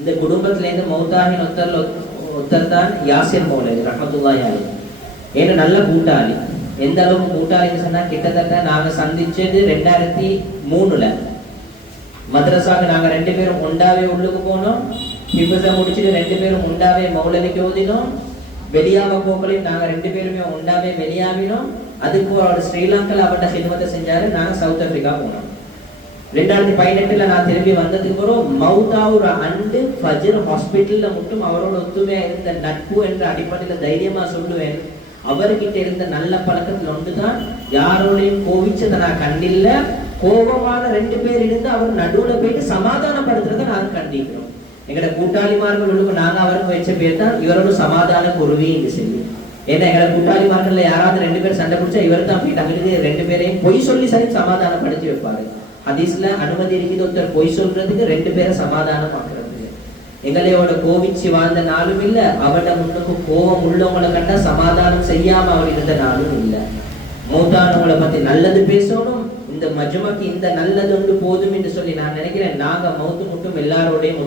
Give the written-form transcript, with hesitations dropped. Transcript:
இந்த குடும்பத்திலேருந்து மௌத்தாகின் ஒருத்தர் தான் யாசிர் மௌலவி ரஹ்மத்துல்லாஹி அலைஹி. ஏன்னா நல்ல கூட்டாளி. எந்த அளவுக்கு கூட்டாளின்னு சொன்னா, கிட்டத்தட்ட நாங்க சந்திச்சது 2003ல. மദ്രസാக்கு நாங்க 2 பேரும் ஒண்டாவே உள்ளுக்கு போனோம். ஹிஃப்ஸ முடிச்சிட்டு 2 பேரும் ஒண்டாவே மௌலவிக்கு ஓதினோம். வெளியாக போகலையும் நாங்க 2 பேருமே ஒண்டாவே வெளியாவினோம். அதுக்கு அவர் ஸ்ரீலங்கால அவட்ட ஹிதமத்தை செஞ்சாரு. நாங்க சவுத் ஆப்பிரிக்கா போனோம். 2018ல நான் திரும்பி வந்ததுக்கு அப்புறம் மௌதாவுர அண்டு ஃபஜ்ர் ஹாஸ்பிட்டல்ல மட்டும் அவரோட ஒத்துமையா இருந்த நட்பு என்ற அடிப்படையில் தைரியமா சொல்லுவேன். அவர்கிட்ட இருந்த நல்ல பழக்கத்தில் ஒன்றுதான், யாரோடையும் கோவிச்சதை நான் கண்டில்ல. கோபமான 2 பேர் இருந்து அவர் நடுவுல போயிட்டு சமாதானப்படுத்துறதை நாங்க கண்டிக்கிறோம். எங்களோட கூட்டாளிமார்கள் நாங்க அவருக்கு வச்ச பேர் தான் இவரோட சமாதான குருவி என்று சொல்லி. ஏன்னா எங்களை கூட்டாளிமார்கள்ல யாராவது 2 பேர் சண்டை பிடிச்சா இவர் தான் போயிட்டு அங்கிட்டு 2 பேரையும் பொய் சொல்லி சரி சமாதானப்படுத்தி வைப்பாரு. ஹதீஸ்ல அனுமதி இருக்குது ஒருத்தர் பொய் சொல்றதுக்கு 2 பேரை சமாதானம் ஆக்குறதுக்கு. எங்களையோட கோவிச்சு வாழ்ந்த நாளும் இல்ல, அவட முன்னுக்கு கோபம் உள்ளவங்களை கண்டா சமாதானம் செய்யாம அவர் இருந்த நாளும் இல்ல. மௌத்தானவங்களை பத்தி நல்லது பேசணும். இந்த மஜ்மாக்கு இந்த நல்லது ஒன்று போதும் என்று சொல்லி நான் நினைக்கிறேன். நாங்க மௌத்து மட்டும் எல்லாரோடையும்